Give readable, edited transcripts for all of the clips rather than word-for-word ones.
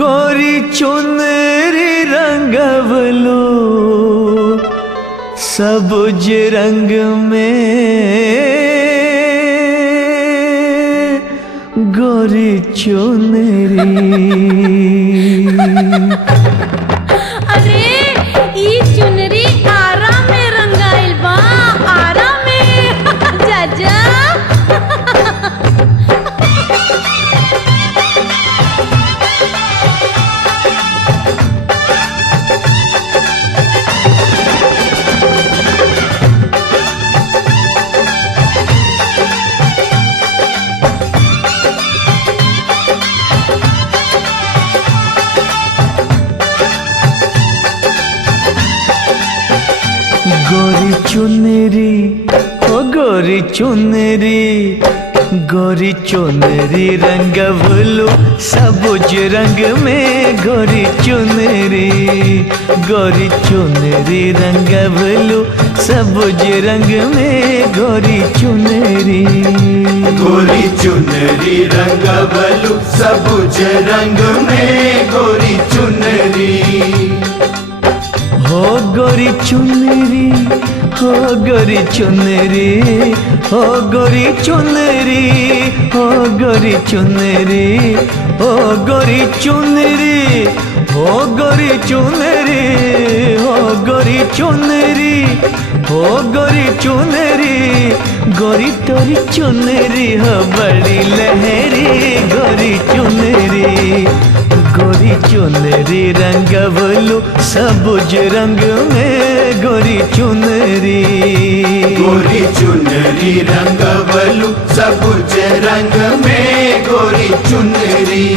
गोरी चुनरी रंगवलो सबुज रंग में, गोरी चुनरी। अरे ई चुनरी आरा में रंगाइल बा, आरा में। जा जा। गोरी चुनरी ओ गोरी चुनरी, गोरी चुनरी रंगवलो सबुज रंग में, गोरी चुनरी। गोरी चुनरी रंगवलो सबुज रंग में, गोरी चुनरी। गोरी चुनरी रंगवलो सबुज रंग में, गोरी चुनरी। हो गोरी चुनरी, हो गोरी चुनरी, हो गोरी चुनरी, हो गोरी चुनरी, हो गोरी चुनरी, हो गोरी चुनरी, हो गोरी चुनरी, हो गोरी चुनरी। गोरी तोरी चुनरी हो बड़ी लहरी, गोरी चुनरी। गोरी चुनरी रंगवलो सबुज रंग में, गोरी चुनरी। गोरी चुनरी रंगवलो सबुज रंग में, गोरी चुनरी।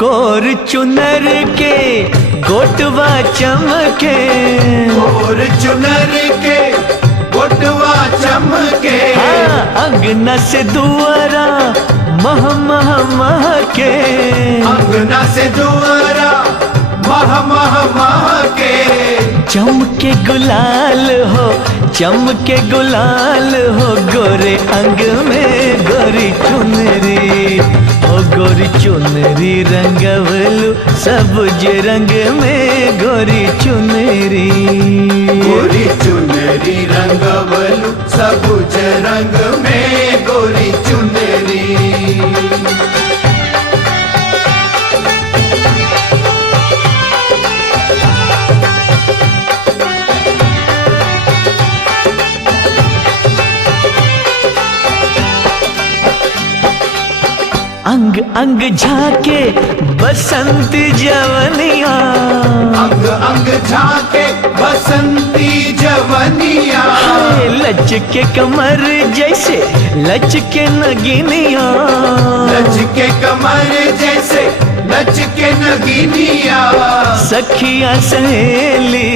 कोर चुनर के गोटवा चमके, और चुनर के गोटवा चमके। अंगना से दुआरा मह मह मह के, अंगना से दुआरा मह मह मह के। चमके गुलाल हो, चमके गुलाल हो गोरे अंग में, गोरी चुनरी। हो गोरी चुनरी रंगवलो सबुज रंग में, गोरी चुनरी। गोरी चुनरी रंगवलो सबुज रंग में, गोरी चुनरी। अंग अंग झाके बसंती जवनिया, अंग अंग झाके बसंती जवनिया। लचके कमर जैसे लचके नगिनिया, लचके कमर जैसे लचके नगिनिया। सखिया सहेली,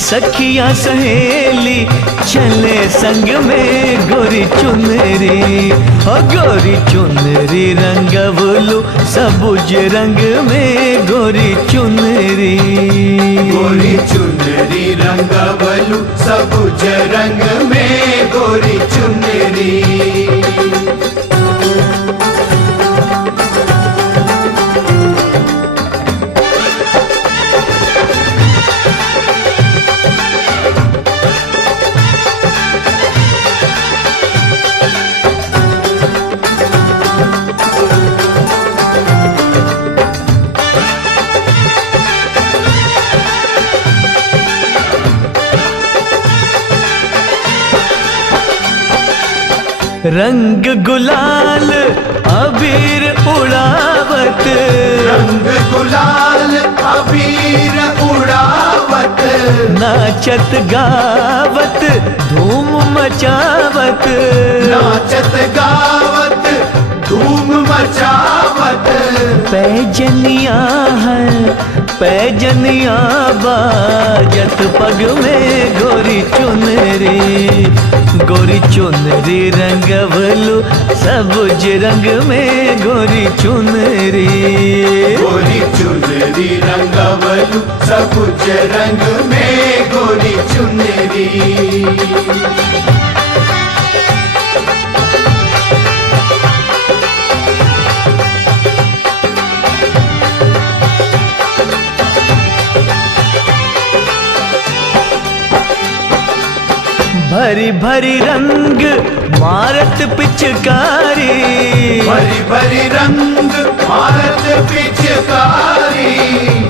सखिया सहेली चले संग में, गोरी चुनरी। हो गोरी चुनरी रंगवलो सबुज रंग में, गोरी चुनरी। गोरी चुनरी रंगवलो सबुज रंग में, गोरी चुनरी। रंग गुलाल अबीर उड़ावत, रंग गुलाल अबीर उड़ावत, नाचत गावत धूम मचावत, नाचत गावत धूम मचावत। पैजनिया है पैजनिया बाजत पग में गोरी चुनरी, गोरी चुनरी रंगवलू सबुज रंग में गोरी चुनरी, गोरी चुनरी रंगवलू सबुज रंग में गोरी चुनरी। भरी भरी रंग मारत पिचकारी, भरी भरी रंग मारत पिचकारी,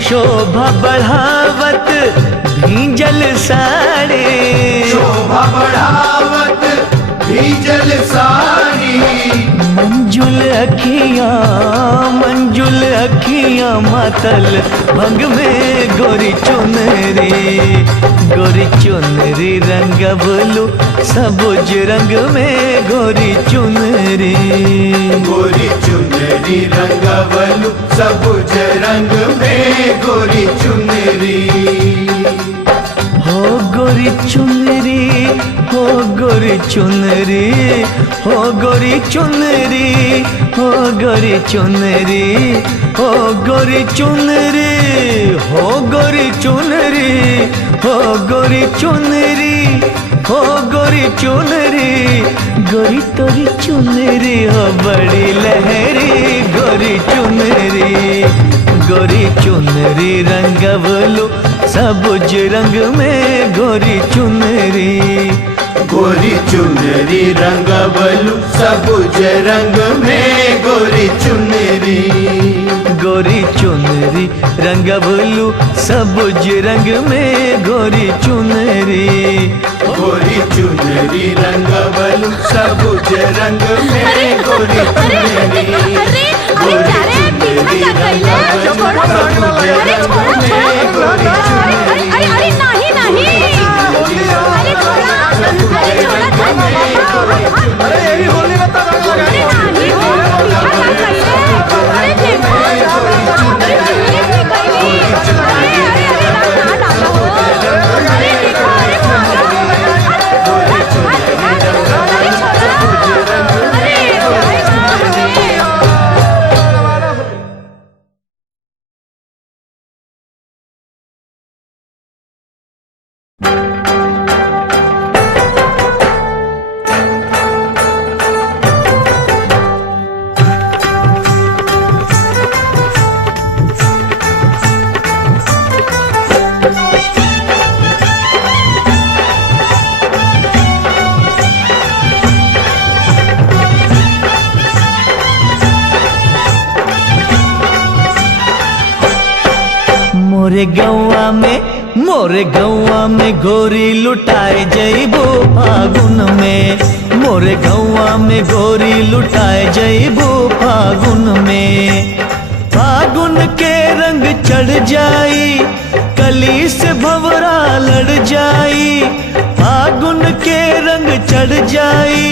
शोभा बढ़ावत भींजल साड़ी, शोभा बढ़ावत भीजल साड़ी। मंजुल अखियां मातल भंग में गोरी चुनरी, गोरी चुनरी रंगवलू सबुज रंग में गोरी चुनरी, गोरी चुनरी रंगवलू सबुज रंग में गोरी चुनरी। हो गोरी चुनरी हो गोरी चुनरी, हो गोरी चुनरी, हो गोरी चुनरी, हो गोरी चुनरी, हो गोरी चुनरी, हो गोरी चुनरी, हो गोरी चुनरी, गोरी तोरी चुनरी हो बड़ी लहरी गोरी चुनरी, गोरी चुनरी रंगवलू सबुज रंग में गोरी चुनरी, गोरी चुनरी रंगवलू सबुज रंग में गोरी चुनरी, गोरी चुनरी रंगवलू सबुज रंग में गोरी चुनरी, गोरी चुनरी रंगवलू सबुज रंग में गोरी चुनरी, गोरी चुनरी रंगवलू सबुज रंग में गोरी चुनरी। अरे नहीं अरे छोड़ा अरे ये भी होली में तो रंग लगा अरे नहीं हो अरे देखो मोरे गौआ में गोरी लुटाए जइबो फागुन में, मोरे गौआ में गोरी लुटाए जइबो फागुन में, फागुन के रंग चढ़ जाई कली से भंवरा लड़ जाई, फागुन के रंग चढ़ जाई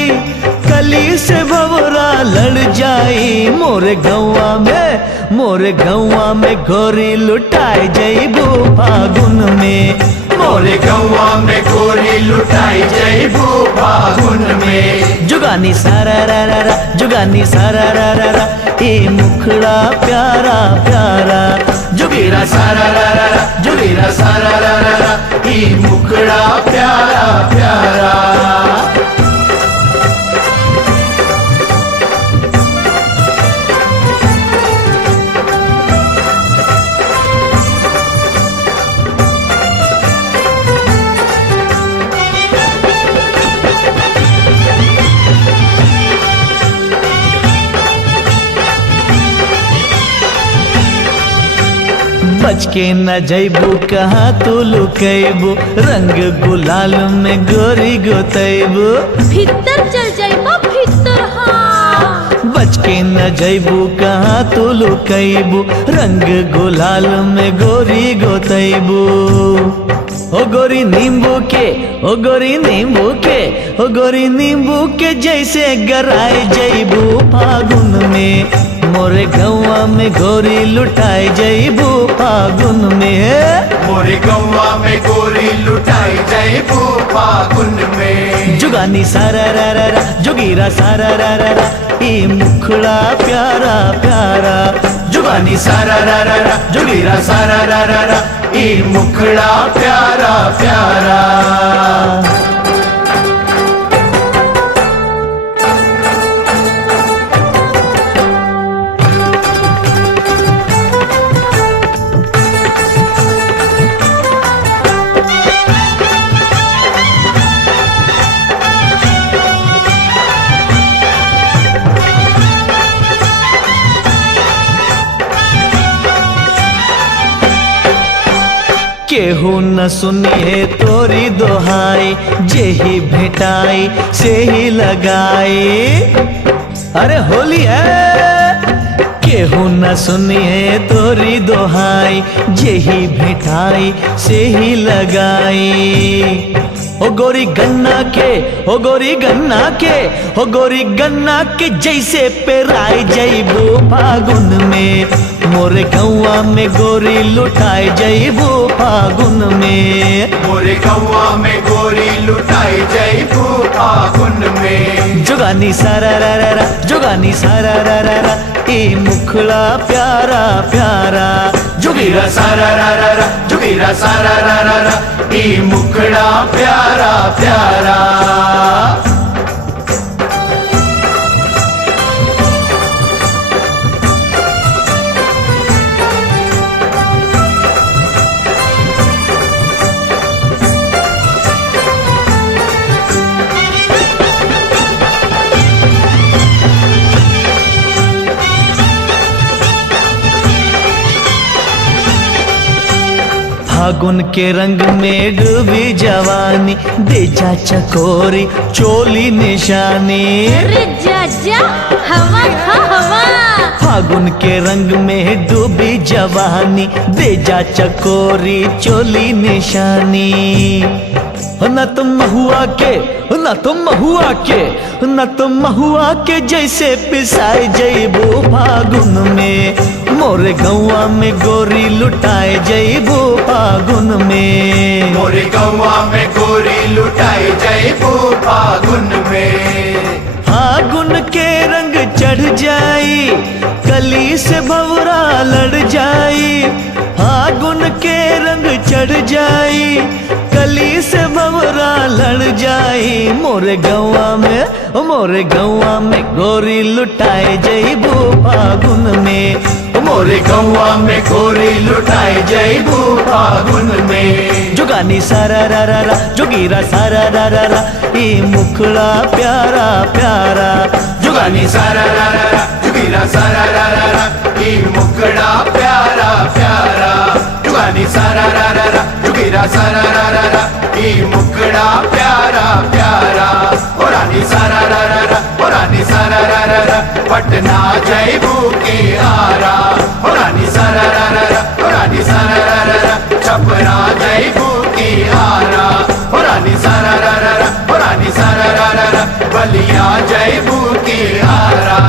कली से भंवरा लड़ जाई, मोरे गौआ में गोरी लुटाए जइबो फागुन में, मोरे गौआ में गोरी लुटाई जइबो फागुन में। जुगानी सारा रा रा रा, जुगानी सारा रा रा रा, ए मुखड़ा प्यारा प्यारा, जुगीरा सारा रा रा रा, जुगीरा सारा रा रा रा, ई मुखड़ा प्यारा प्यारा। बच के न जइबू कहाँ तू लुकैबू, रंग गुलाल में गोरी गोतैबू, भीतर चल जाइबो भीतर के न जैबू कहाँ तू लुकैबू, रंग गुलाल में गोरी गोतैबू। ओ गोरी नींबू के, ओ गोरी नींबू के, ओ गोरी नींबू के जैसे गराए जैबू फागुन में, मोरे गौवा में गोरी लुटाए जैबू फागुन में। मोरे गौवा में गोरी लुटाई जैबू फागुन में। जुगानी सारा रा रा रा, जोगीरा सारा रा रा रा, ई मुखड़ा प्यारा प्यारा। जुगानी सारा रा रा रा, जोगीरा सारा रा रा रा, ई मुखड़ा प्यारा प्यारा। केहू न सुनिए तोरी दोहाई, जेही भेटाई से ही लगाई। अरे होली है। केहू न सुनिए तोरी दोहाई, जेही भेटाई से ही लगाई। ओ गोरी गन्ना के, ओ गोरी गन्ना के, ओ गोरी गन्ना के जैसे पेराई जैबू फागुन में, मोरे गौवा में गोरी लुटाए जैबू फागुन में। मोरे गौवा में गोरी लुटाई जैबू फागुन में। जुगानी सारा रा रा रा, जुगानी सारा रा रा रा, ई मुखड़ा प्यारा प्यारा। जुगीरा सारा रा रा रा, जुगीरा सारा रा रा रा, ई मुखड़ा प्यारा प्यारा। फागुन के रंग में डूबी जवानी, दे जा चकोरी चोली निशानी। अरे जा हवा खा हवा। फागुन के रंग में डूबी जवानी, दे जा चकोरी चोली निशानी। न तुम महुआ के, न तुम महुआ के, न तुम महुआ के जैसे पिसाए जैबू फागुन में, मोरे गौवा में गोरी लुटाए जैबू फागुन में। मोरे गौवा में गोरी लुटाई जैबू फागुन में। फागुन के रंग चढ़ जाई, कली से भवरा लड़ जाई। फागुन के रंग चढ़ जाई, कली से भवरा लड़ जाई। मोरे गौवा में, मोरे गौवा में गोरी लुटाए जैबू फागुन में, मोरे गौवा में गोरी लुटाई जैबू फागुन में। जुगानी सारा रा रा रा, जोगीरा सारा रा रा रा, ई मुखड़ा प्यारा प्यारा। जुगानी सारा रा रा रा, जुगीरा सारा रा रा रा, ई मुखड़ा प्यारा प्यारा। जुगानी सारा रा रा रा, जुगीरा सारा रा रा रा, ई मुखड़ा प्यारा प्यारा। ओ रानी सारा रा रा रा, ओ रानी सारा रा रा रा, पटना जैबू के आरा। ओ रानी सारा रा रा रा, ओ रानी सारा रा रा रा, छपरा जैबू के आरा। ओ रानी सारा रा रा रा, ओ रानी सारा रा रा रा, बलिया जैबू के आरा।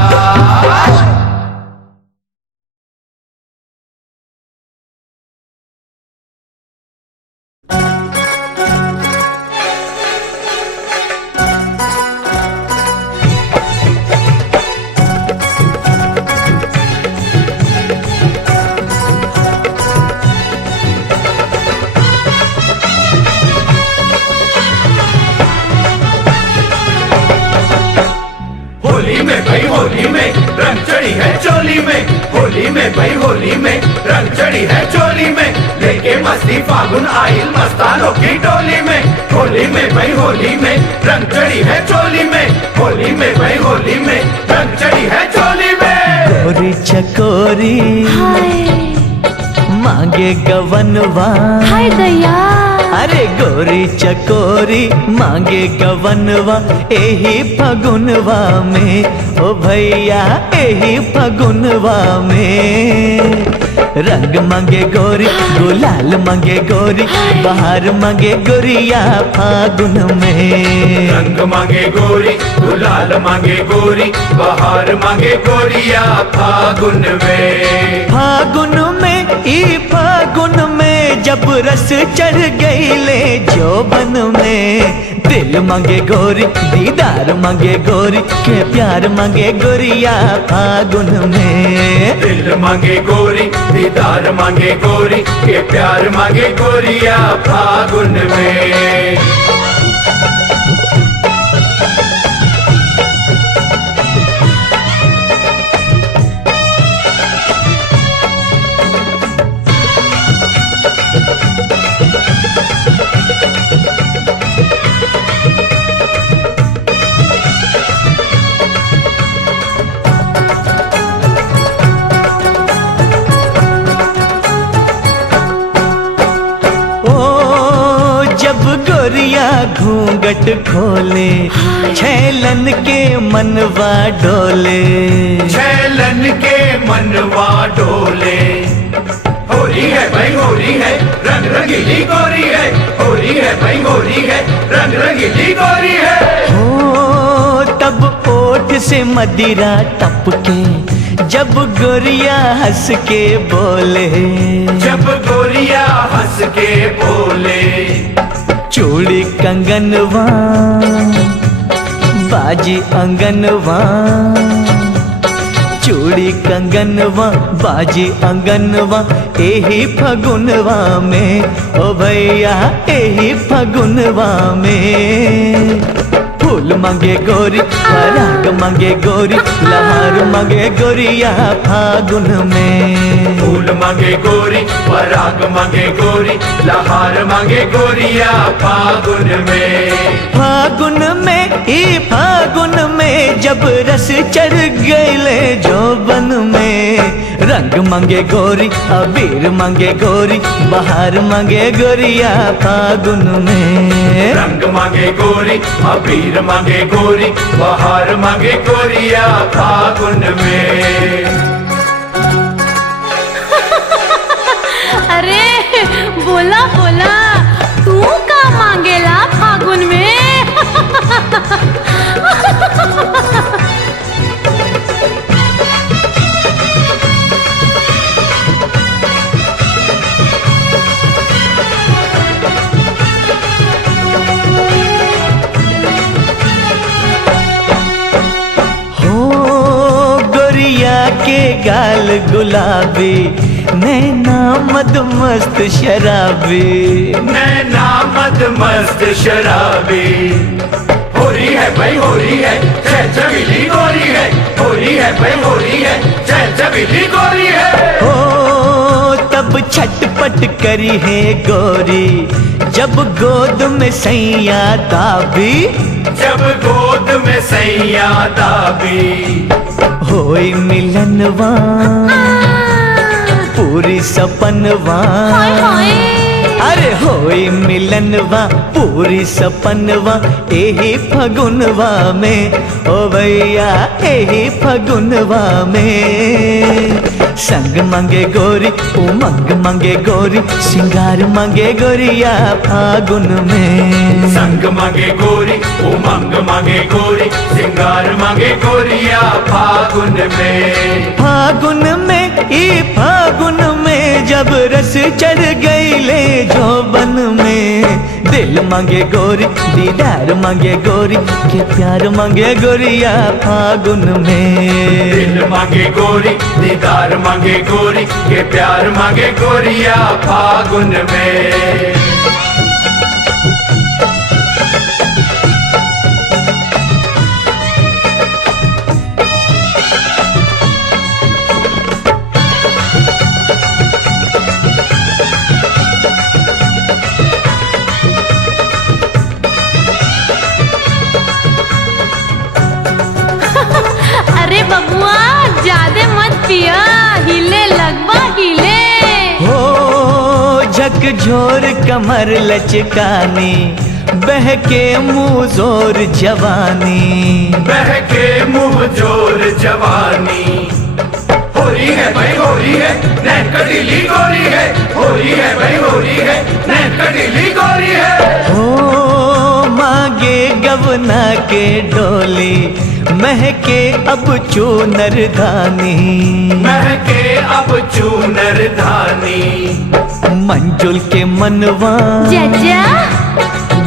होली में रंग चढ़ी है चोली में, होली में भाई होली में रंग चढ़ी है चोली में, लेके मस्ती फागुन आइल मस्तानों की टोली में। होली में भाई होली में रंग चढ़ी है चोली में, होली में भाई होली में रंग चढ़ी है चोली में। गोरी चकोरी हाय मांगे गवनवा, हाय दया अरे गोरी चकोरी मांगे गवनवा एही फगुनवा में, ओ भैया एही फगुनवा में। रंग मांगे गोरी गुलाल मांगे गोरी, बाहर मांगे गोरिया फागुन में। रंग मांगे गोरी गुलाल मांगे गोरी, बाहर मांगे गोरिया फागुन में। फागुन में ई फागुन में जब रस चढ़ गईले जोबन में। दिल मांगे गोरी दीदार मांगे गोरी, के प्यार मांगे गोरिया फागुन में। दिल मांगे गोरी दीदार मांगे गोरी, के प्यार मांगे गोरिया फागुन में। गोरिया घूंघट खोले छैलन के मनवा डोले। छैलन के मनवा डोले। होली है भाई होली है, रंग रंगीली गोरी है। होली है भाई होली है, रंग रंगीली गोरी है। हो तब ओठ से मदिरा टपके जब गोरिया हंस के बोले। जब गोरिया हंस के बोले। चूड़ी कंगनवा बाजी अंगनवा, चूड़ी कंगनवा बाजी अंगनवा एही फगुनवा में, ओ भैया एही फगुनवा में। फूल मांगे गोरी पराग मांगे गोरी, लहर मांगे गोरिया फागुन में। फूल मांगे गोरी पराग मांगे गोरी, लहार मांगे गोरिया फागुन में। फागुन में ई फागुन में जब रस चढ़ गईले जोबन में। रंग मांगे गोरी अबीर मांगे गोरी, बाहर मांगे गोरिया फागुन में। रंग मांगे गोरी अबीर मांगे गोरी, बाहर मांगे गोरिया फागुन में। अरे बोला बोला तू का मांगेला फागुन में? के गाल गुलाबी नैना मद मस्त शराबी। नैना मद मस्त शराबी। होली है भाई होली है, चबीली गोरी है। होली है भाई होली है, चबीली गोरी है। ओ तब छटपट करी है गोरी जब गोद में सैया दाबी। जब गोद में सैया दाबी। होई मिलनवा पूरी सपनवा। अरे होई मिलनवा पूरी सपनवा एही फगुनवा में, ओ भैया एही फगुनवा में। संग मांगे गोरी उमंग मांगे गोरी, सिंगार मांगे गोरिया फागुन में। संग मांगे गोरी उमंग मांगे गोरी, सिंगार मांगे गोरिया फागुन में। फागुन में ई फागुन में जब रस चढ़ गईले जोबन में। दिल मांगे गोरी दीदार मांगे गोरी, के प्यार मांगे गोरिया फागुन में। दिल मांगे गोरी दीदार मांगे गोरी, के प्यार मांगे गोरिया फागुन में। अरे बबुआ ज्यादा मत पिया, हिले लगवा हिले। हो झक झोर कमर लचकानी, बहके मुँह जोर जवानी, बहके मुँह जोर जवानी। होरी है भाई होरी है, नैन कटीली गोरी है, होरी है भाई होरी है, नैन कटीली गोरी है। हो मांगे गवना के डोली, महके अब चूनर धानी, महके अब चूनर धानी। मंजुल के मनवा जजा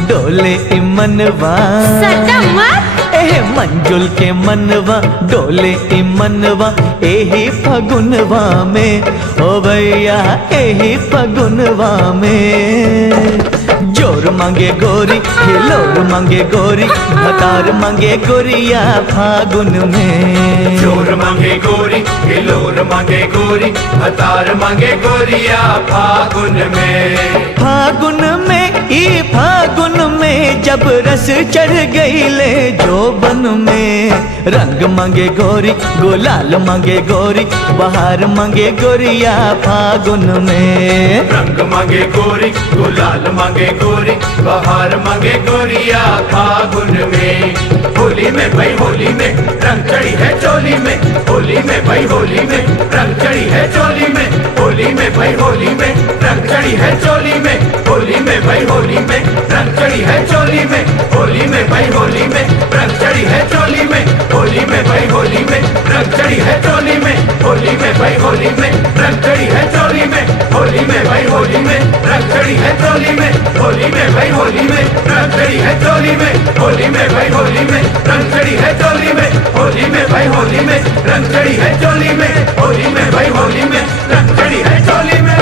डोले मनवा, सटा मत। एह मंजुल के मनवा डोले मनवा, एही फगुनवा में ओ भैया, एही फगुनवा में। जोर मांगे गोरी हिलोर मांगे गोरी, भतार मांगे गोरिया फागुन में। जोर मांगे गोरी हिलोर मांगे गोरी, भतार मांगे गोरिया फागुन में। फागुन में ई फागुन में, जब रस चढ़ गईले जोबन में। रंग मांगे गोरी गुलाल मांगे गोरी, बहार मांगे गोरिया फागुन में। रंग मांगे गोरी गुलाल मांगे गोरी, बहार मांगे गोरिया फागुन में। होली में भाई होली में रंग चढ़ी है चोली में, होली में भाई होली में रंग चढ़ी है चोली में, होली में भाई होली में रंग चढ़ी है चोली में, होली में भाई होली में रंग चढ़ी है चोली में, होली में भाई होली में रंग चढ़ी है चोली में, होली में भाई होली में रंग चढ़ी है चोली में, होली में भाई होली में रंग चढ़ी है चोली में, होली में भाई होली में रंग चढ़ी है चोली में, होली में भाई होली में रंग चढ़ी है चोली में, होली में भाई होली में रंग चढ़ी है चोली में, होली में भाई होली में रंग चढ़ी है चोली में, होली में भाई होली में रंग चढ़ी है चोली में।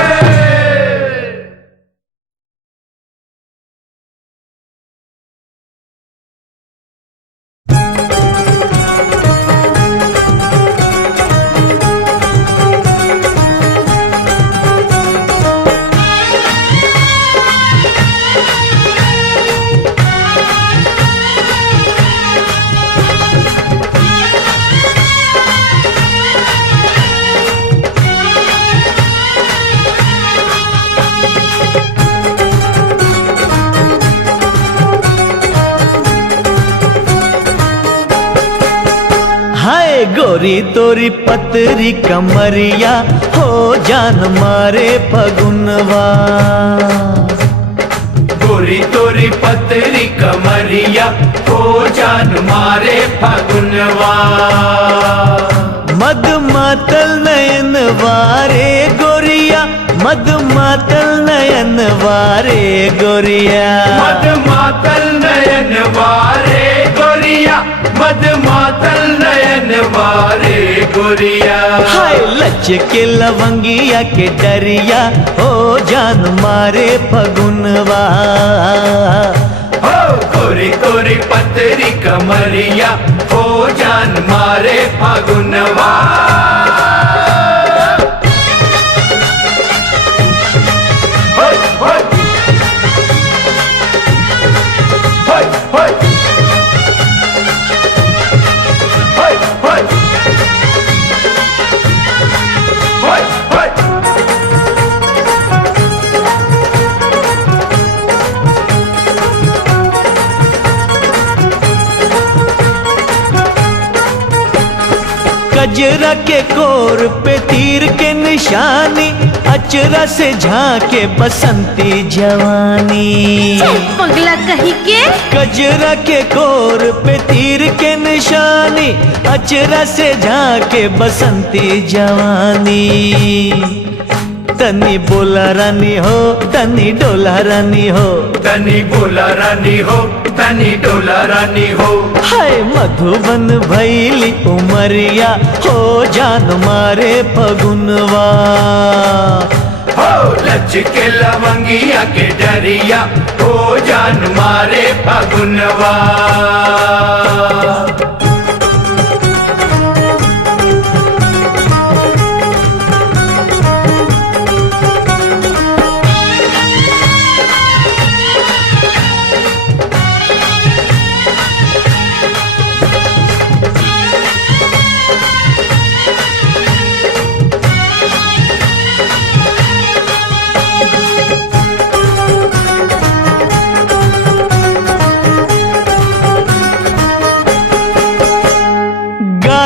गोरी तोरी पतरी कमरिया, हो जान मारे फगुनवा। गोरी तोरी पतरी कमरिया, हो जान मारे फगुनवा। मद मातल नयन वारे गोरिया, मद मातल नयन वारे गोरिया, मद मातल नयन वारे गोरिया, मद मातल नयन वारे गोरिया। हाय लच के लवंगिया के डरिया, हो जान मारे फगुनवा। हो गोरी तोरी पतरी कमरिया, हो जान मारे फगुनवा। होय होय होय होय होय होय होय होय। कजरा के कोर पे तीर के निशानी, अचरा से झांके बसंती जवानी। पगला कहीं के कजरा के कोर पे तीर के निशानी, अचरा से झांके बसंती जवानी। तनी बोला रानी हो, तनी डोला रानी हो, तनी बोला रानी हो, तनी डोला रानी हो। हाय मधुबन भैली उमरिया, हो जान मारे फगुनवा। हो लच के लवंगिया के डरिया, हो जान मारे फगुनवा।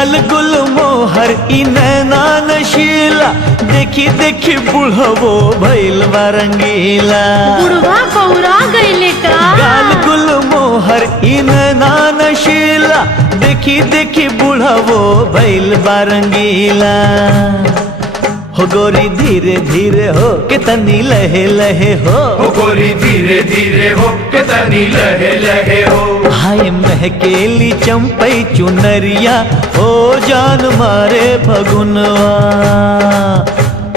गाल गुल मोहर ई नैना नशीला, देखी देखी बुढ़वो भइल बा रंगीला। बुढ़वा बौरा गईले का? गाल गुल मोहर ई नैना नशीला, देखी देखी बुढ़वो भइल बा रंगीला। हो गोरी धीरे धीरे हो के तनी लहे लहे हो, गोरी धीरे धीरे हो के तनी लहे लहे हो। हाय महकेली चंपई चुनरिया, हो जान मारे फगुनवा।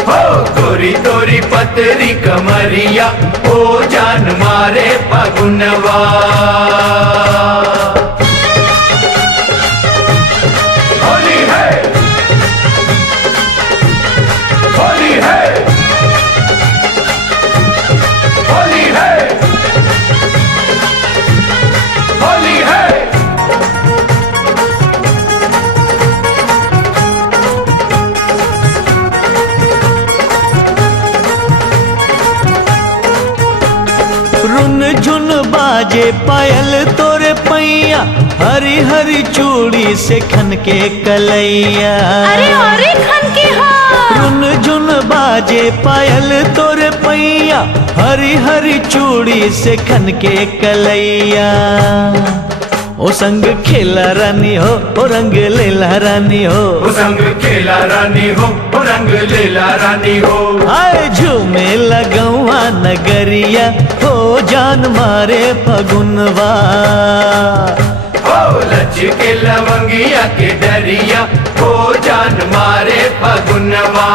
हो गोरी गोरी पतरी कमरिया, हो जान मारे फगुनवा। होली है, होली है, होली है, होली है। रुन झुन बाजे पायल तोरे पैया, हरी हरी चूड़ी से खन के कलैया। अरे खन के हो। रुन झुन बाजे पायल तोरे पैया, हरी हरी चूड़ी से खन के कलैया। ओ संग खेला रानी हो, ओ रंग लेला रानी हो, ओ संग खेला रानी हो, ओ रंग लेला रानी हो। आए झूमे लगवा नगरिया, हो जान मारे फगुनवा। हो लच के लवंगिया के डरिया, हो जान मारे फगुनवा।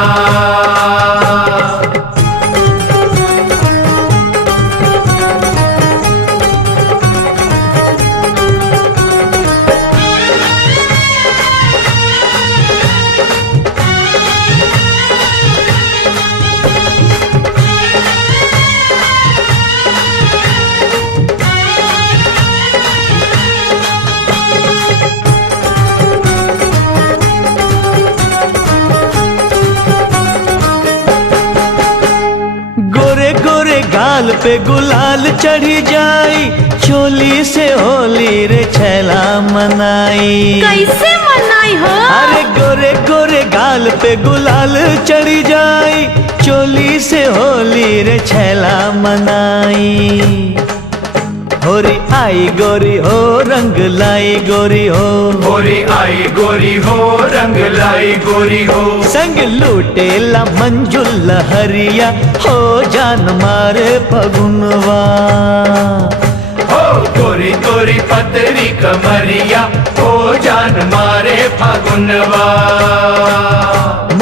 गाल पे गुलाल चढ़ी जाई, चोली से होली रे छैला मनाई। कैसे मनाई हो? अरे गोरे गोरे गाल पे गुलाल चढ़ी जाई, चोली से होली रे छैला मनाई। होरी आई गोरी हो, रंग लाई गोरी हो, होरी आई गोरी हो, रंग लाई गोरी हो। संग लूटेला मंजुल लहरिया, हो जान मारे फगुनवा। हो गोरी गोरी पतरी कमरिया, हो जान मारे फगुनवा।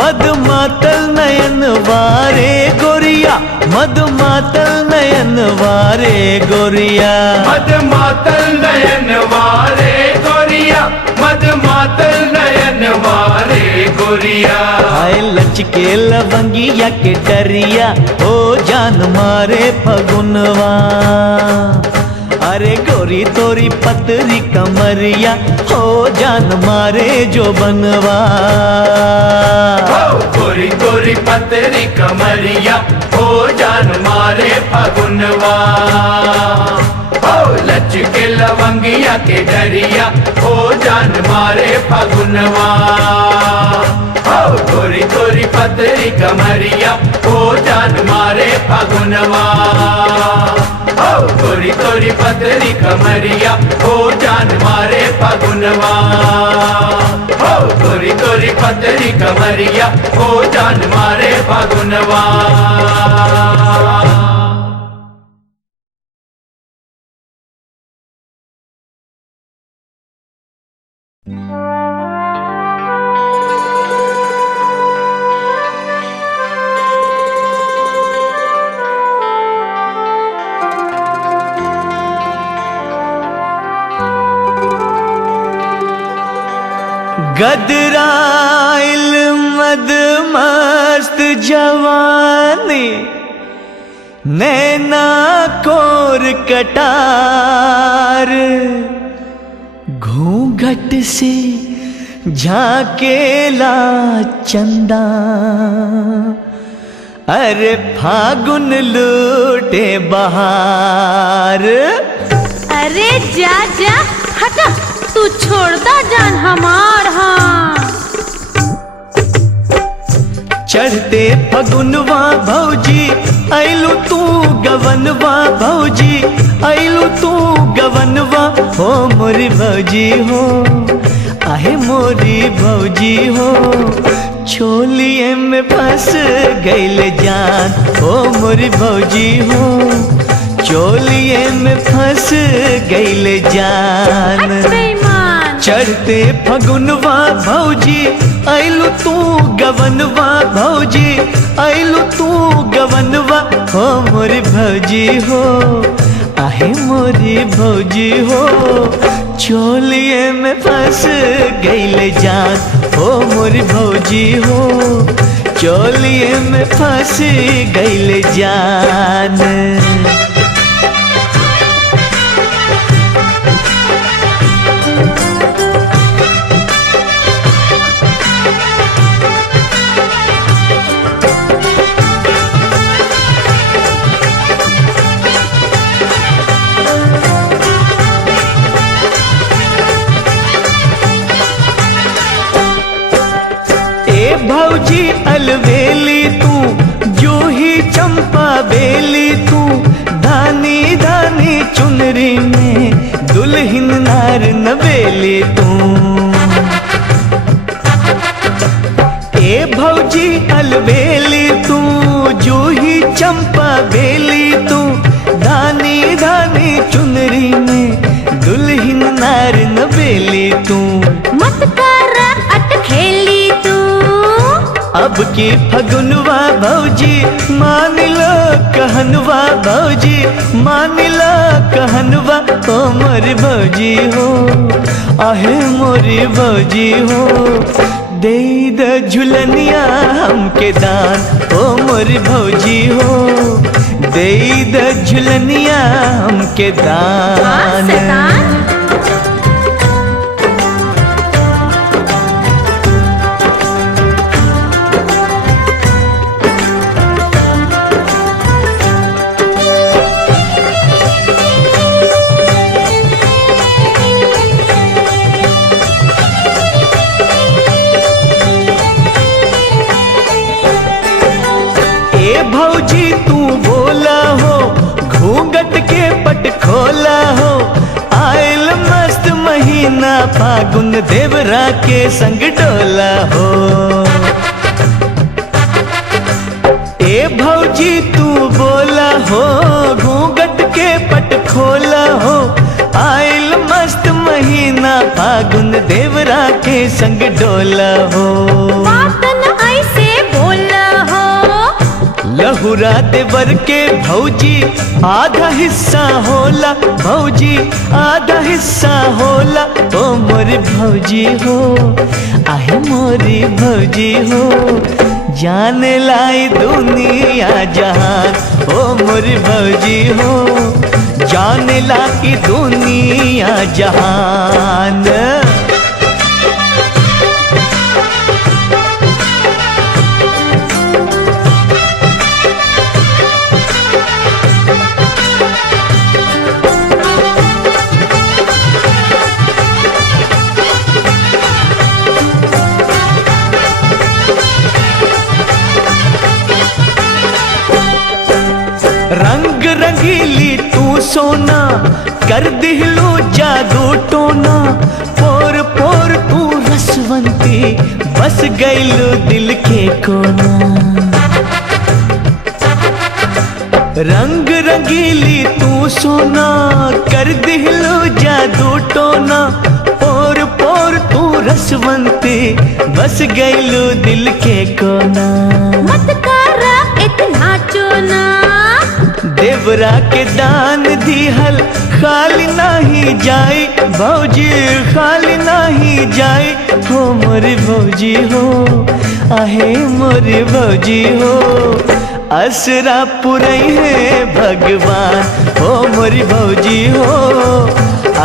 मद मातल नयन वारे गोरिया, मद मातल नयन वारे गोरिया। मद मातल नयन वारे गोरिया, मद मातल नयन वारे गोरिया। आए लचके लवंगिया के डरिया, हो जान मारे फगुनवा। अरे गोरी तोरी पतरी कमरिया, हो जान मारे जो बनवा। हो गोरी गोरी पतरी कमरिया, हो जान मारे फगुनवा। हो लच के लवंगिया के डरिया, हो जान मारे फगुनवा। हो गोरी गोरी पतरी कमरिया, हो जान मारे फगुनवा। हो गोरी गोरी पतरी कमरिया, हो जान मारे फगुनवा। हो गोरी गोरी पतरी कमरिया, हो जान मारे फगुनवा। गदराइल मद मस्त जवानी, नैना कोर कटार, घूंघट से झाकेला चंदा। अरे फागुन लूटे बहार। अरे जा जा हटा, तू छोड़ता जान हमार। हाँ फगुनवा भौजी ऐलू तू गवनवा भौजी ऐलू तू गवनवा हो मोरी भौजी हो आहे मोरी भौजी हो छोलिए में फंस गइल जान हो मोरी भौजी हो चोलिए में फंस गइल जान। बेईमान चढ़ते फगुनवा भौजी ऐलू तू गवनवा भौजी ऐलू तू गवनवा हो मोरी भौजी हो आहे मोरी भौजी हो चोलिए में फंस गइल जान हो मोरी भौजी हो चोलिए में फंस गइल जान। भौजी अलवेली तू जूही चंपा बेली तू धानी धानी चुनरी में दुल्हन नार नवेली तू ए भौजी अलवेली तू जूही चंपा बेली तू धानी धानी चुनरी में दुल्हन नार नवेली तू मत कर अट खेली तू अब की फगुनवा भौजी मान लो कहनवा भौजी मान लो कहनवा ओ मोरी भौजी हो आहे मोरी भौजी हो दे द झुलनिया हमके दान ओ मोरी भौजी हो दे द झुलनिया हमके दान। भौजी तू बोला हो घूंघट के पट खोला हो आयल मस्त महीना फागुन देवरा के संग डोला हो ए भौजी तू बोला हो घूंघट के पट खोला हो आयल मस्त महीना फागुन देवरा के संग डोला हो लहुरा देवर के भौजी आधा हिस्सा होला भौजी आधा हिस्सा होला ओ मोरी भौजी हो आहे मोरी भौजी हो जान लाई दुनिया जहान ओ मोरी भौजी हो जान लाई दुनिया जहान। रंग रंगीली तू सोना कर दिहलो जादू टोना पोर पोर तू रसवंती बस गइलो दिल के कोना रंग रंगीली तू सोना कर दिहलो जादू टोना पोर पोर तू रसवंती बस गइलो दिल के कोना मत कर इतना चोना देवरा के दान दिहल खाली नहीं जाई भौजी खाली नहीं जाई हो मोरी भौजी हो आहे मोरी भौजी हो असरा पुरई है भगवान हो मोरी भौजी हो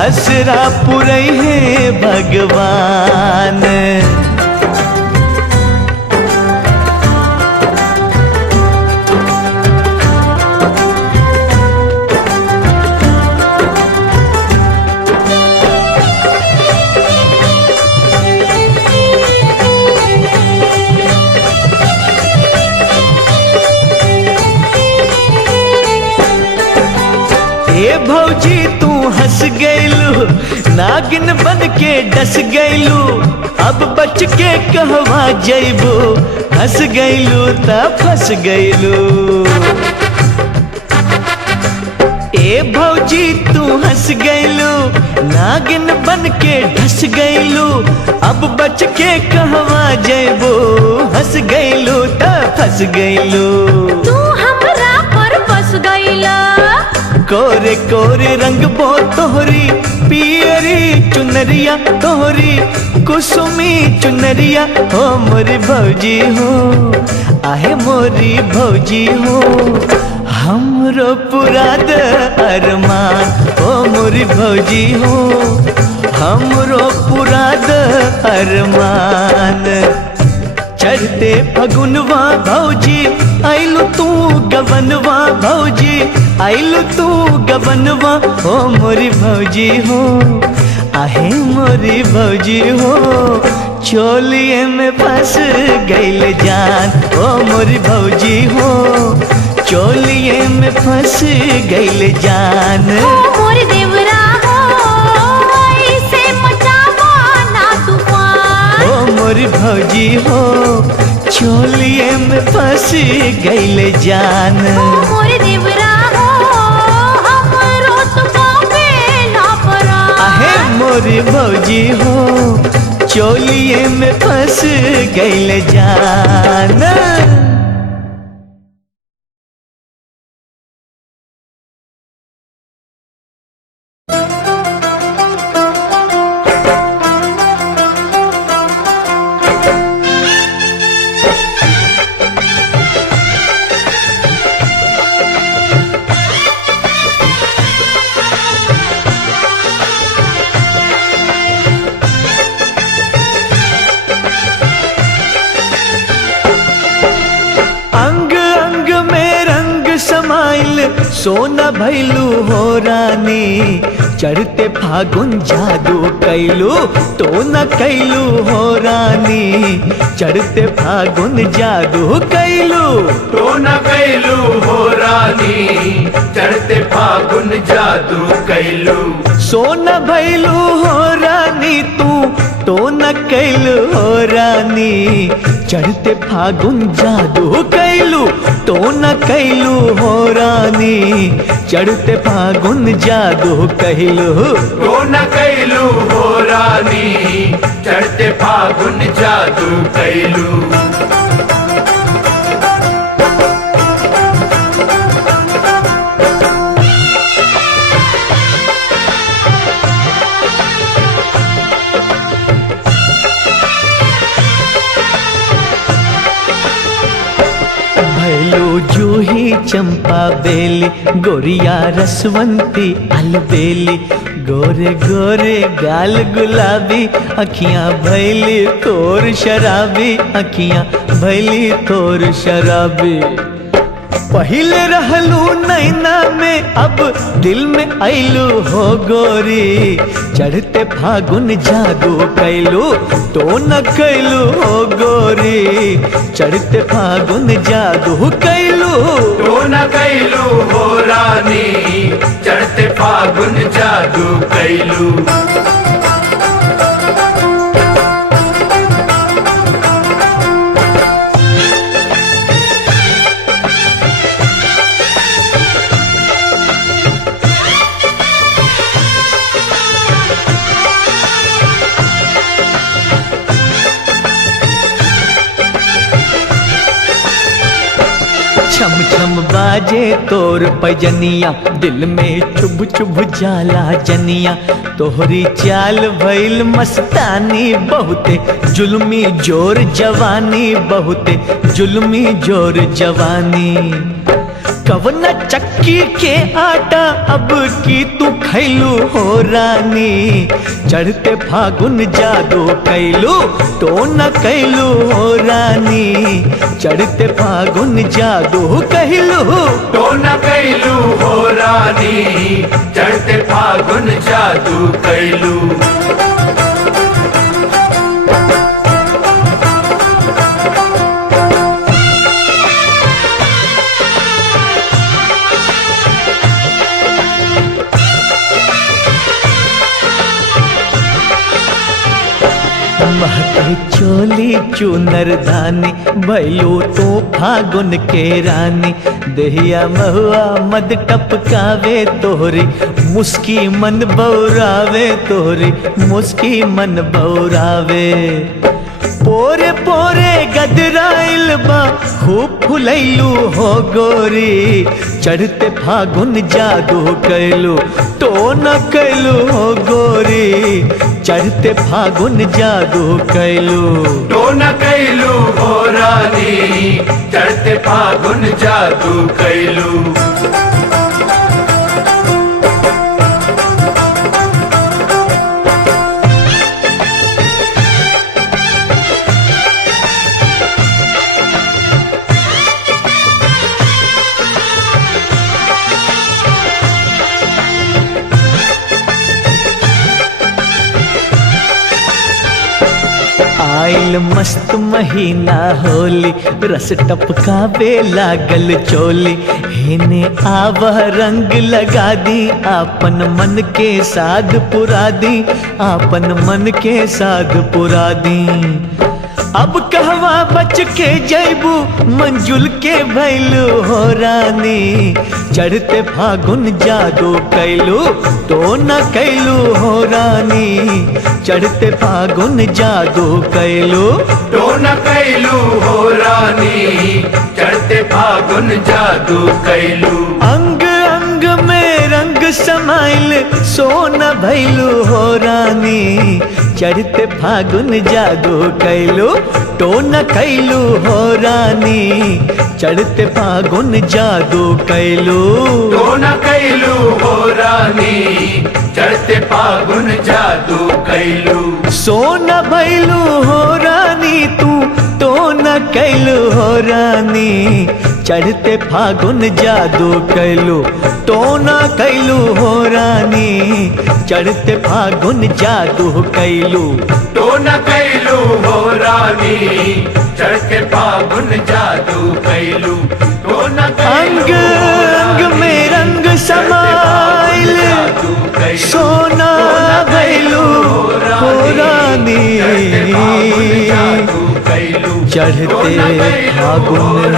असरा पुरई है भगवान। फंस गईलू, नागिन बन के डस गईलू, अब बच के कहवा जइबू, हंस गईलू त फंस गईलू। ए भौजी तू हंस गईलू, नागिन बन के ढस गईलू, अब बच के कहवा जइबू, हंस गईलू त फंस गईलू। तू हमरा पर बस गईला, कोरे कोरे रंग बो तोहरी, पियरी चुनरिया तोहरी, कुसुमी चुनरिया हो मोरी भौजी हो, आहे मोरी भौजी हो, हमरो पुराद अरमान हो मोरी भौजी हो, हमरो पुराद अरमान। चढ़ते फगुनवा भौजी आइलू तू गबनवा भौजी, आइलू तू गबनवा हो मोरी भौजी हो, आहे मोरी भौजी हो, चोलिए में फंस गइल जान हो मोरी भौजी हो, चोलिए में फंस गइल जान। ओ मोर देवरा हो, ऐसे मचावा ना तूफान। ओ मोरी भौजी हो, चोलिए में फंस गइल जान। ओ मोर देवरा हो, हमरो तो काबे ना परा। आहे मोरी भौजी हो, चोलिए में फंस गइल जान। सोना भैलू हो रानी, चढ़ते फागुन जादू कैलू तो न कैलू हो रानी, चढ़ते फागुन जादू कैलू तो न कैलू हो रानी, चढ़ते फागुन जादू कैलू। सोना भैलू हो रानी तू तो न कैलू हो रानी, चढ़ते फागुन जादू कैलू तो न कैलू हो रानी, चढ़ते फागुन जादू कैलू तो न कैलू हो रानी, चढ़ते फागुन जादू कैलू। भैलू जूही चंपा बेली, गोरिया रसवंती अलबेली, गोरे गोरे गाल गुलाबी, अखियां भैली तोर शराबी, अखियां भैली तोर शराबी। पहिले रहलू नैना में अब दिल में आइलू हो गोरी, चढ़ते फागुन जादू कैलू तो न कैलू हो गोरी, चढ़ते फागुन जादू कैलू तो न कैलू हो रानी, चढ़ते फागुन जादू कैलू। छम छम बाजे तोर पैजनिया, दिल में चुभ चुभ जाला जनिया, तोहरी चाल भइल मस्तानी, बहुते जुल्मी जोर जवानी, बहुते जुल्मी जोर जवानी। कवना चक्की के आटा अब की तू खैलू हो रानी, चढ़ते फागुन जादू कैलू तो न कैलू हो रानी, चढ़ते फागुन जादू कैलू तो न कैलू हो रानी, चढ़ते फागुन जादू कैलू। महकै चोली चुनर दानी भैलू तू फागुन के रानी देहिया महुआ मद टपकावे तोहरी मुस्की मन बौरावे तोहरी मुस्की मन बौरावे पोरे पोरे गदराइल बा खूब फुलैलू हो गोरी चढ़ते फागुन जादू कैलू तो न कैलू हो गोरी चढ़ते फागुन जादू कैलू तो न कैलू हो रानी चढ़ते फागुन जादू कैलू आइल मस्त महीना होली रस टपकावे लागल चोली हेने आवह रंग लगा दी आपन मन के साध पुरा दी आपन मन के साध पुरा दी अब कहवा बच के जैबू मंजुल के भैलू हो रानी चढ़ते फागुन जादू कैलू तो न कैलू हो रानी चढ़ते फागुन जादू कैलू तो न कैलू हो रानी चढ़ते फागुन जादू कैलू अंग अंग में रंग समाइल सोना भैलू हो रानी चढ़ते फागुन जादू कैलू तो न कैलू हो रानी चढ़ते फागुन जादू कैलू तो न कैलू हो रानी चढ़ते फागुन जादू कैलू सोना भैलू हो रानी तू तो न कैलू हो रानी चढ़ते फागुन जादू कैलू तो न कैलू हो रानी चढ़ते फागुन जादू कैलू तो न कैलू हो रानी चढ़ते फागुन जादू कैलू तो न अंग अंग में रंग समाइल सोना भैलू हो रानी चढ़ते फागुन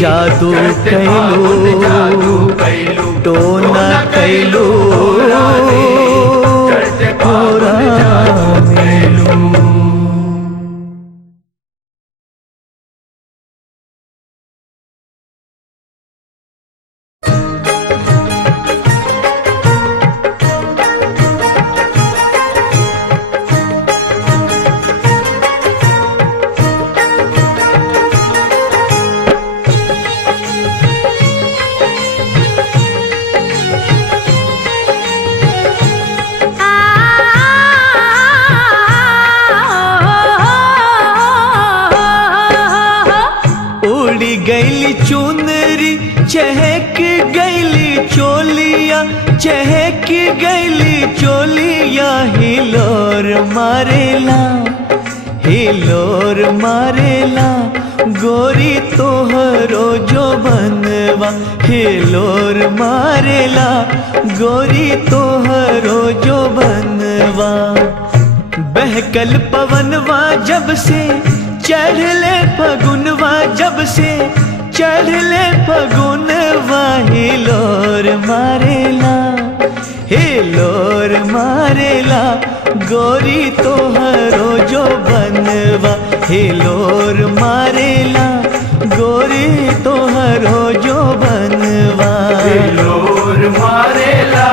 जादू कैलू तो न कैलू हो रानी गैली चुनरी चहक गैली चोलिया चहक गैली चोलिया हिलोर मारेला हिलोर मारेला गोरी तोहरो जो बनवा हिलोर मारेला गोरी तोहरो जो बनवा बहकल पवनवा जब से चढ़ले फगुनवा जब से चढ़ले फगुनवा हिलोर मारेला हिलोर मारेला गोरी तोहरो जो बनवा हिलोर मारेला गोरी तोहरो जो बनवा हिलोर मारेला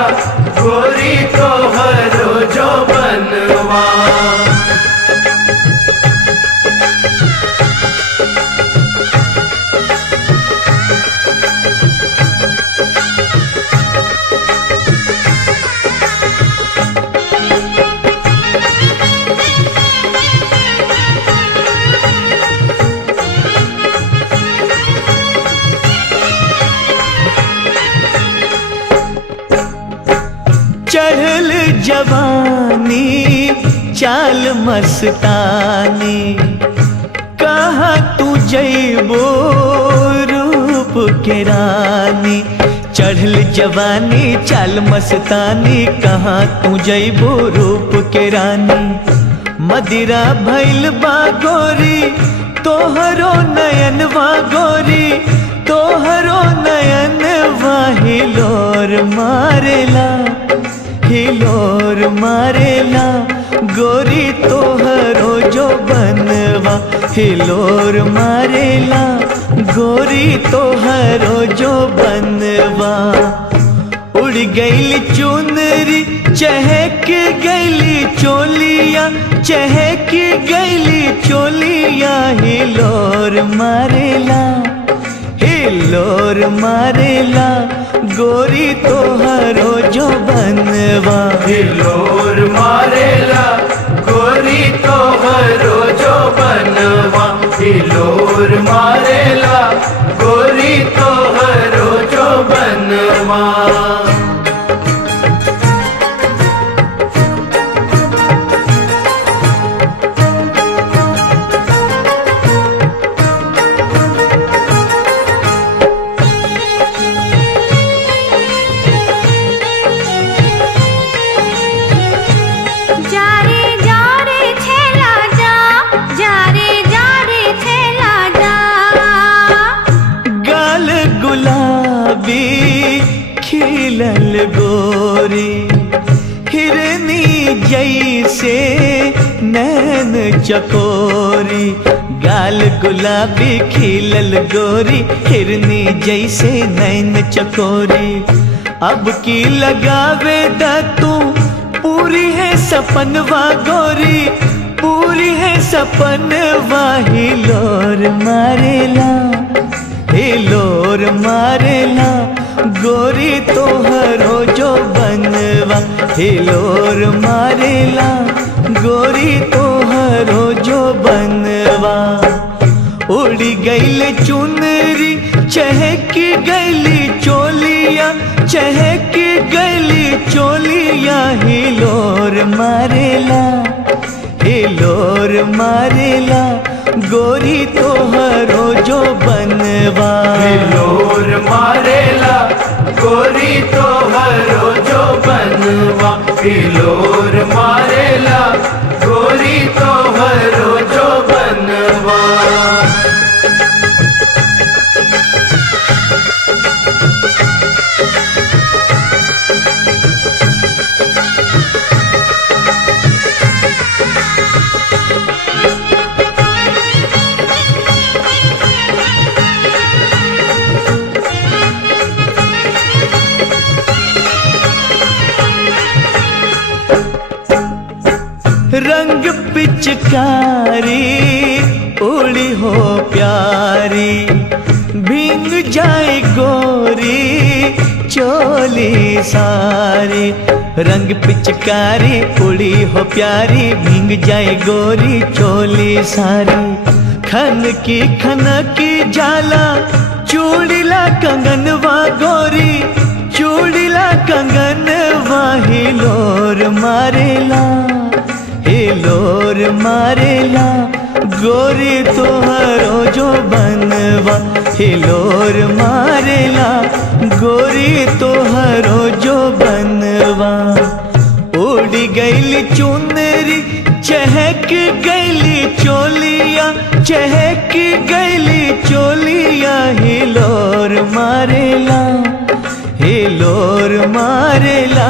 गोरी तोहरो जो बनवा चढ़ल जवानी चाल मस्तानी कहाँ तू जैबो रूप के रानी चढ़ल जवानी चाल मस्तानी कहाँ तू जैबो रूप के रानी मदिरा भैल बा गोरी तोहरो नयन वा गोरी तोहरो नयन वा हिलोर मारेला हिलोर मारेला गोरी तोहरो जो बनवा हिलोर मारेला गोरी तोहरो जो बनवा उड़ गईली चुनरी चहक गईली चोलिया चहक गईली चोलिया हिलोर मारेला हिलोर मारेला गोरी तोहरो जो बनवा हिलोर मारेला गोरी तोहरो जो बनवा हिलोर मारेला गोरी तोहरो जो बनवा खिलल गोरी हिरनी जैसे नैन चकोरी गाल गुलाबी खिलल गोरी हिरनी जैसे नैन चकोरी अब की लगावे दा तू पूरी है सपनवा गोरी पूरी है सपनवा हिलोर मारेला हिलोर मारेला गोरी तोहरो जो बनवा हिलोर मारेला गोरी तोहरो जो बनवा उड़ी गईले चुनरी चहक गईली चोलिया चहक गईली चोलिया हिलोर मारेला हिलोर मारेला गोरी तोहरो जो बनवा हिलोर मारेला गोरी तोहरो जो बनवा हिलोर मारेला गोरी तोहरो जो बनवा रंग पिचकारी उड़ी हो प्यारी भींग जाए गोरी चोली सारी रंग पिचकारी उड़ी हो प्यारी भींग जाए गोरी चोली सारी खन की जाला चूड़ीला कंगनवा गोरी चूड़ीला कंगनवा हिलोर मारेला हिलोर मारेला गोरी तोहरो जो बनवा हिलोर मारेला गोरी तोहरो जो बनवा उड़ी गईली चुनरी चहक गईली चोलिया चहक गईली चोलिया हिलोर मारेला हिलोर मारेला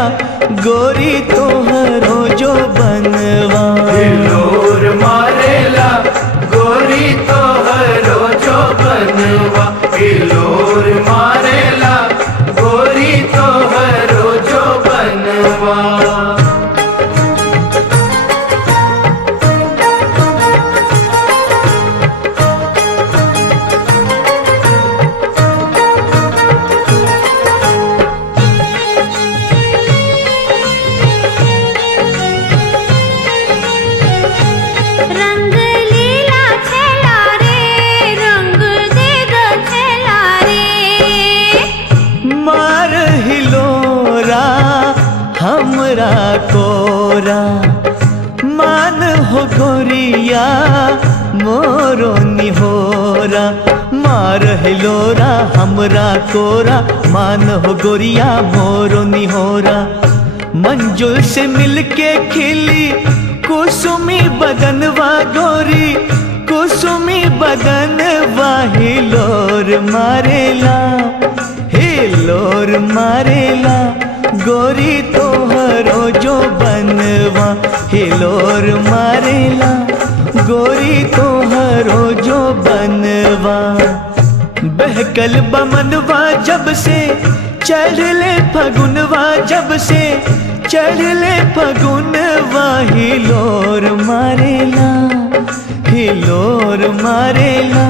गोरी तोहरो जो बनवा हिलोर मारेला गोरी तोहरो जो बनवा हिलोर मारेला गोरी तोहरो जो बनवा हमरा कोरा मान हो गोरिया मोरो निहोरा मार हिलोरा हमरा कोरा मान हो गोरिया मोरो निहोरा मंजुल से मिलके खिली कुसुमी बदनवा गोरी कुसुमी बदनवा हिलोर मारेला हिलोर मारेला गोरी तोहरो जो बनवा हिलोर मारेला गोरी तोहरो जो बनवा बहकल बमनवा जब से चढ़ले फगुनवा जब से चढ़ले फगुनवा हिलोर मारेला हिलोर मारेला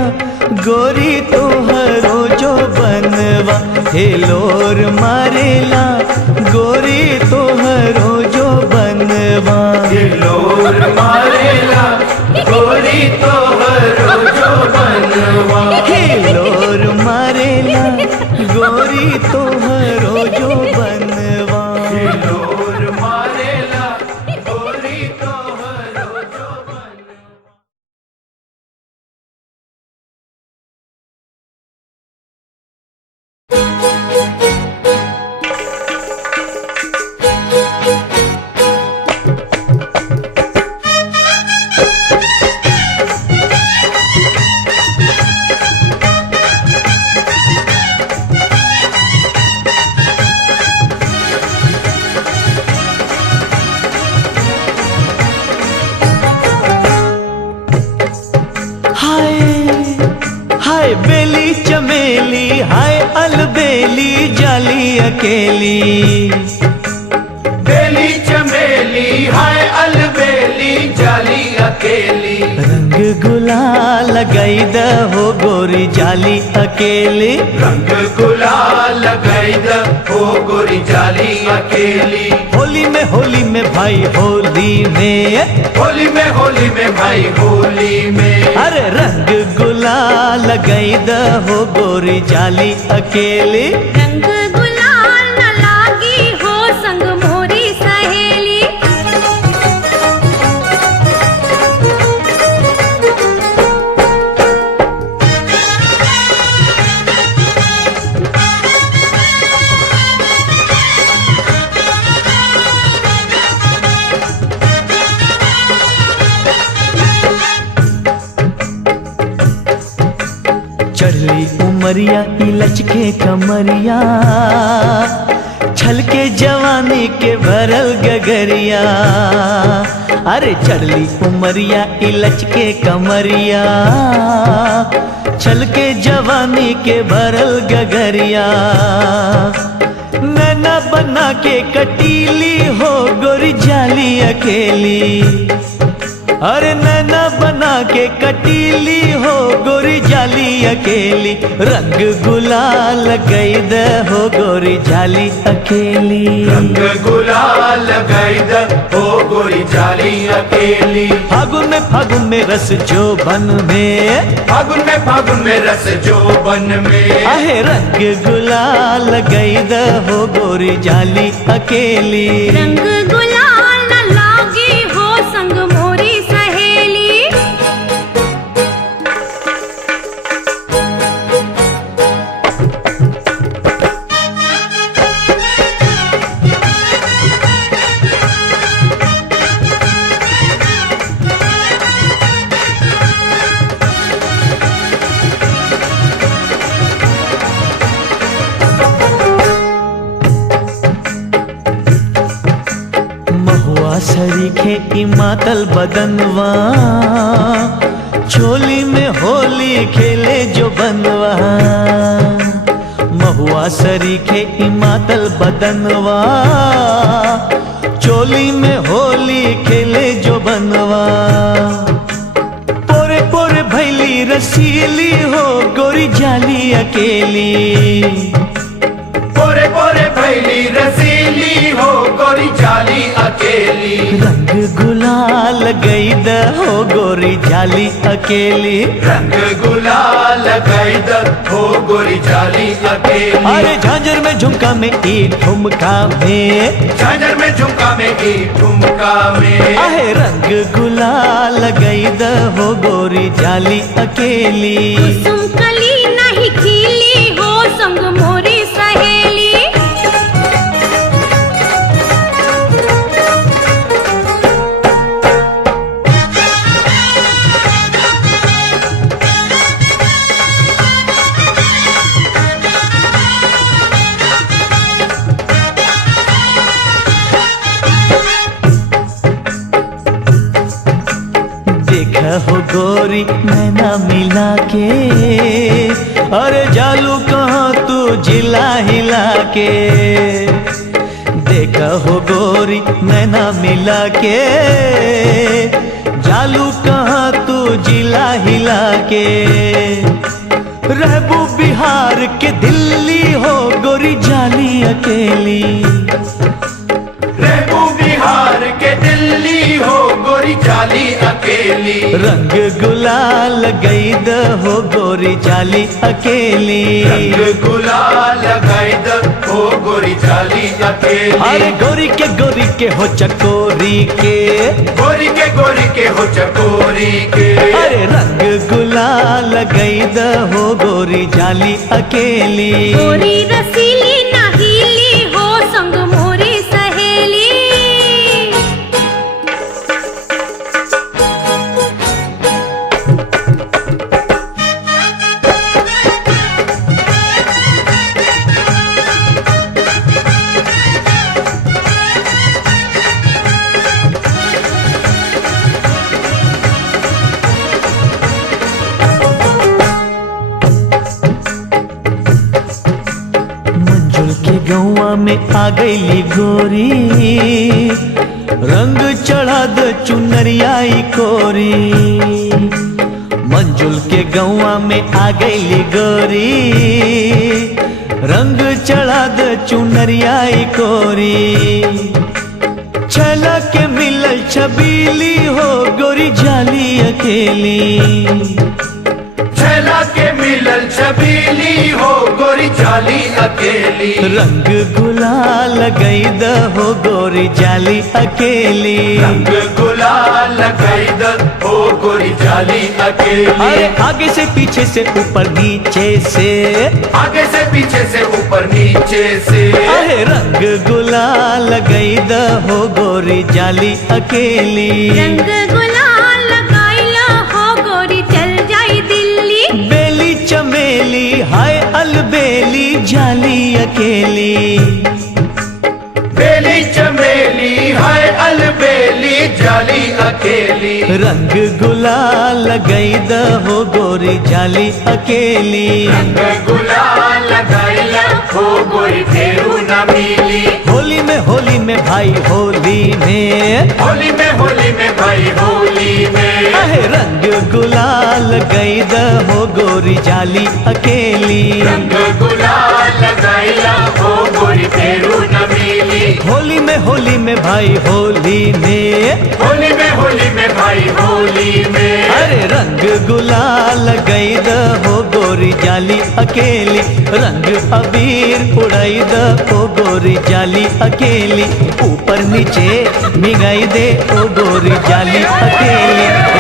गोरी तोहरो जो बनवा हिलोर मारेला गोरी तोहरो जो बनवा हिलोर मारेला गोरी तोहरो जो बनवा हिलोर मारेला गोरी तोहरो जो बनवा हिलोर मारेला गोरी तोहरो जो बनवा। हाय हाय बेली चमेली हाय अलबेली जाली अकेली बेली चमेली हाय अलबेली जाली अकेली रंग गुलाल लगाई द हो गोरी जाली अकेली रंग गुलाल लगाई द हो गोरी जाली अकेली होली में भाई होली में होली में भाई होली में अरे रंग गुलाल लगाई द हो गोरी जाली अकेली रंग गुलाल न लागी हो संग मोरी सहेली चढ़ली उमरिया लचके कमरिया छलके जवानी के भरल गगरिया अरे चढ़ली उमरिया लचके कमरिया छलके जवानी के भरल गगरिया नैना बना के कटीली हो गोरी जाली अकेली अरे नैना बना के कटीली हो गोरी जाली अकेली रंग गुलाल गई द हो गोरी जाली अकेली रंग गुलाल लगाई द हो गोरी जाली अकेली फागुन में रस जो बन में फागुन में रस जो बन में आहे रंग गुलाल गई द हो गोरी जाली अकेली रंग गुलाल न लागी हो संग मोरी सहेली महुआ सरीखे इमातल बदनवा चोली में होली खेले जो बनवा महुआ सरीखे इमातल बदनवा चोली में होली खेले जो बनवा पोरे पोरे भैली रसीली हो गोरी जाली अकेली पोरे पोरे भैली रसीली हो गोरी जाली अकेली रंग गुलाल गई द हो गोरी जाली अकेली रंग गुलाल लगाई द हो गोरी जाली अकेली अरे झांझर में झुमका में ई ठुमका में झांझर में झुमका में एक ठुमका में आहे रंग गुलाल गई द हो गोरी जाली अकेली कुसुम कली नहीं खिली हो संग मोरी सहेली गोरी नैना मिला के, अरे जालू कहाँ तू जिला हिला के। देखा हो गोरी नैना मिला के, जालू कहाँ तू जिला हिला के। रहबू बिहार के दिल्ली हो गोरी जाली अकेली, रहबू बिहार के दिल्ली हो गोरी जाली अकेली। रंग गुलाल गईद हो गोरी जाली अकेली, रंग गुलाल गईद हो गोरी जाली अकेली। अरे गोरी के हो चकोरी के, गोरी के हो चकोरी के। अरे रंग गुलाल गईद हो गोरी जाली अकेली। गोरी रसीली नहीली हो संग मोरी सहेली। मंजुल के गौवा में आ गईली गोरी, रंग चढ़ा द चुनरियाई कोरी। मंजुल के गौवा में आ गईली गोरी, रंग चढ़ा द चुनरियाई कोरी। छला के मिलल छबीली हो गोरी जाली अकेली, छला के मिलल छबीली हो गोरी जाली अकेली। रंग गुलाल गईद हो गोरी जाली अकेली। रंग गुलाल गईद हो गोरी जाली अकेली। अरे आगे से पीछे से ऊपर नीचे से, आगे से पीछे से ऊपर नीचे से। अरे रंग गुलाल गईद हो गोरी जाली अकेली। रंग गुलाल लगाइला हो गोरी चल जाई दिल्ली। बेली चमेली हाय अलबेली जाली अकेली, बेली चमेली हाय अलबेली जाली अकेली। रंग गुलाल गईद हो गोरी जाली अकेली। रंग गुलाल गईला हो गोरी फेरू न मिली। होली में भाई होली में, होली में भाई होली में। अहे रंग गुलाल गईद हो गोरी जाली अकेली। रंग गुलाल गईला हो गोरी फेरू न मिली। होली में भाई होली में, होली में भाई होली में। अरे रंग गुलाल गईद हो गोरी जाली अकेली। रंग अबीर उड़ाईद हो गोरी जाली अकेली। ऊपर नीचे मिगाई दे ओ गोरी जाली अकेली।